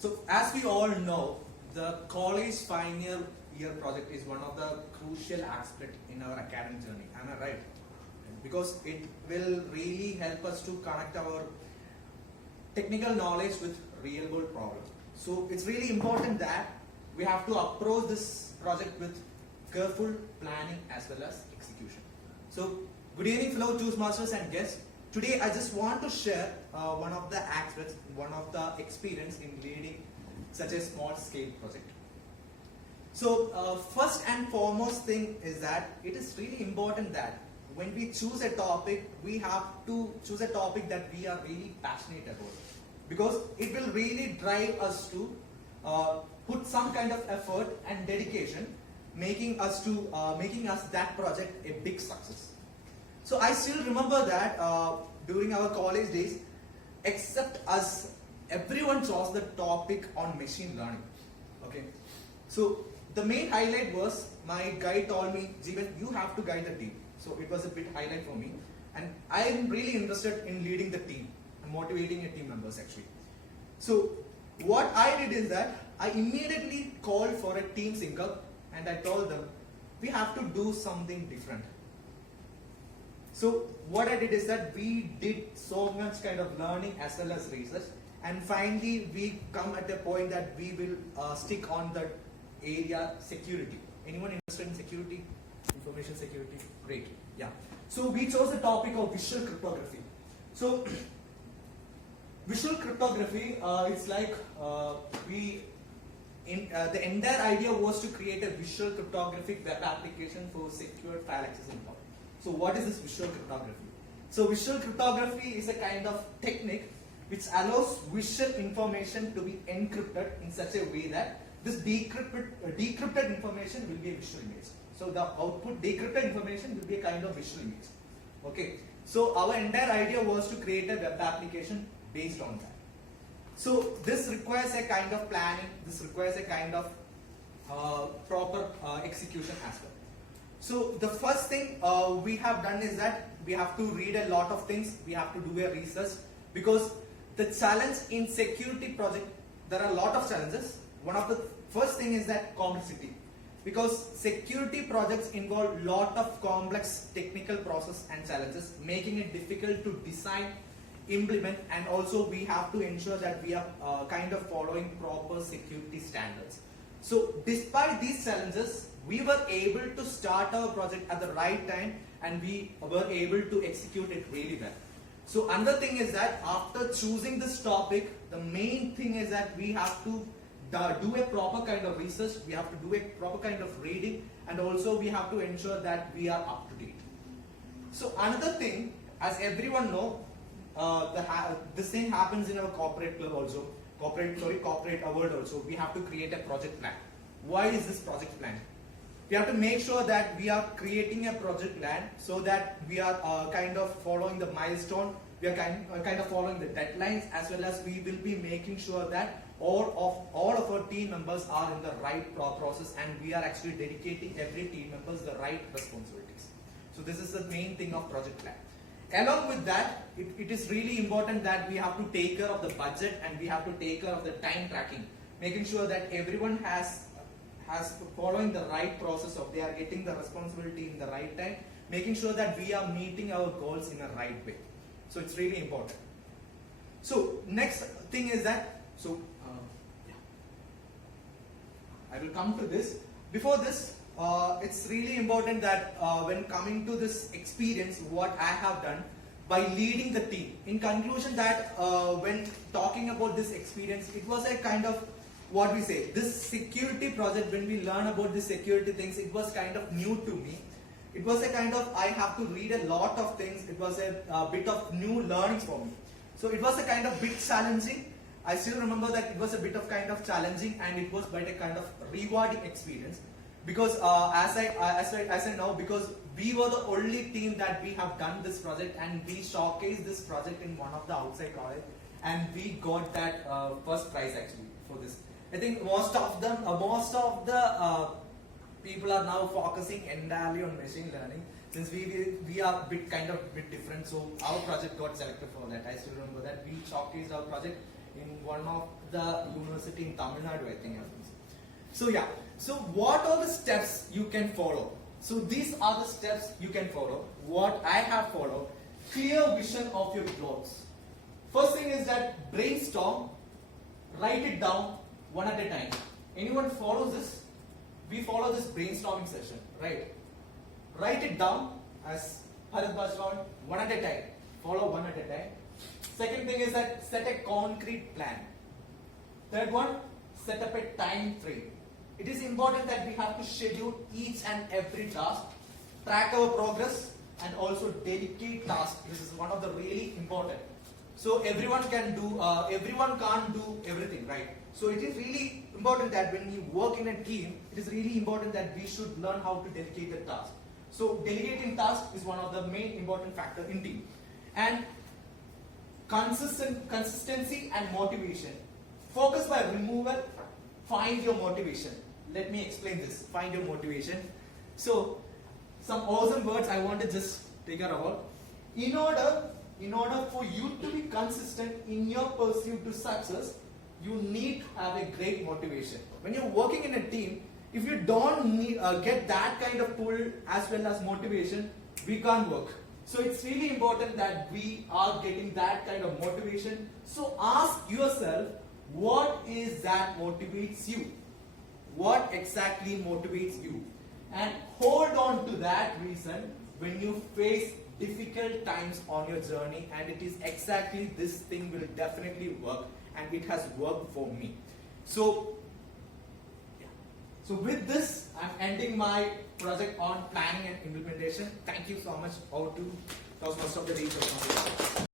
So as we all know, the college final year project is one of the crucial aspects in our academic journey. Am I right? Because it will really help us to connect our technical knowledge with real world problems. So it's really important that we have to approach this project with careful planning as well as execution. So good evening fellow Toastmasters and guests. Today I just want to share one of the aspects, one of the experience in leading such a small scale project. So first and foremost thing is that it is really important that when we choose a topic, we have to choose a topic that we are really passionate about, because it will really drive us to put some kind of effort and dedication, making us that project a big success. So I still remember that during our college days, except us, everyone chose the topic on machine learning. Okay, so the main highlight was my guy told me, Jeevan, you have to guide the team. So it was a bit highlight for me, and I am really interested in leading the team and motivating your team members actually. So what I did is that I immediately called for a team sync up and I told them we have to do something different. So what I did is that we did so much kind of learning as well as research, and finally we come at a point that we will stick on the area security. Anyone interested in security? Information security? Great. Yeah. So we chose the topic of visual cryptography. So visual cryptography, it's like the entire idea was to create a visual cryptographic web application for secure file access in cloud. So what is this visual cryptography? So visual cryptography is a kind of technique which allows visual information to be encrypted in such a way that this decrypted information will be a visual image. So the output decrypted information will be a kind of visual image. Okay. So our entire idea was to create a web application based on that. So this requires a kind of planning. This requires a kind of proper execution as well. So the first thing we have done is that we have to read a lot of things. We have to do a research, because the challenge in security project, there are a lot of challenges. One of the first thing is that complexity, because security projects involve lot of complex technical process and challenges, making it difficult to design, implement, and also we have to ensure that we are kind of following proper security standards. So despite these challenges, we were able to start our project at the right time and we were able to execute it really well. So another thing is that after choosing this topic, the main thing is that we have to do a proper kind of research, we have to do a proper kind of reading, and also we have to ensure that we are up to date. So another thing, as everyone know, this thing happens in our corporate club also, corporate world also. We have to create a project plan. Why is this project plan? We have to make sure that we are creating a project plan so that we are kind of following the milestone, we are kind of following the deadlines, as well as we will be making sure that all of our team members are in the right process, and we are actually dedicating every team members the right responsibilities. So this is the main thing of project plan. Along with that, it is really important that we have to take care of the budget and we have to take care of the time tracking, making sure that everyone has following the right process of they are getting the responsibility in the right time, making sure that we are meeting our goals in a right way. So it's really important. So next thing is that, I will come to this. Before this, it's really important that when coming to this experience, what I have done by leading the team. In conclusion, that when talking about this experience, it was a kind of what we say, this security project, when we learn about the security things, it was kind of new to me. It was a kind of, I have to read a lot of things. It was a bit of new learnings for me. So it was a kind of bit challenging. I still remember that it was a bit of kind of challenging, and it was but a kind of rewarding experience, because as I know, because we were the only team that we have done this project, and we showcased this project in one of the outside college, and we got that first prize actually for this. I think most of the people are now focusing entirely on machine learning, since we are bit different. So our project got selected for that. I still remember that we showcased our project in one of the university in Tamil Nadu, I think. So yeah, so what are the steps you can follow? So these are the steps you can follow. What I have followed: clear vision of your goals. First thing is that brainstorm, write it down one at a time. Anyone follows this? We follow this brainstorming session, right? Write it down as Bharat found, one at a time. Follow one at a time. Second thing is that set a concrete plan. Third one, set up a time frame. It is important that we have to schedule each and every task, track our progress, and also delegate tasks. This is one of the really important. So everyone can't do everything, right? So it is really important that when you work in a team, it is really important that we should learn how to delegate the task. So delegating tasks is one of the main important factor in team. And consistency and motivation. Focus by removal, find your motivation. Let me explain this. Find your motivation. So some awesome words I want to just take out about. In order for you to be consistent in your pursuit to success, you need to have a great motivation. When you're working in a team, if you don't get that kind of pull as well as motivation, we can't work. So it's really important that we are getting that kind of motivation. So ask yourself, what is that motivates you? What exactly motivates you? And hold on to that reason when you face difficult times on your journey, and it is exactly this thing will definitely work, and it has worked for me. So with this, I'm ending my project on planning and implementation. Thank you so much. That was most of the details.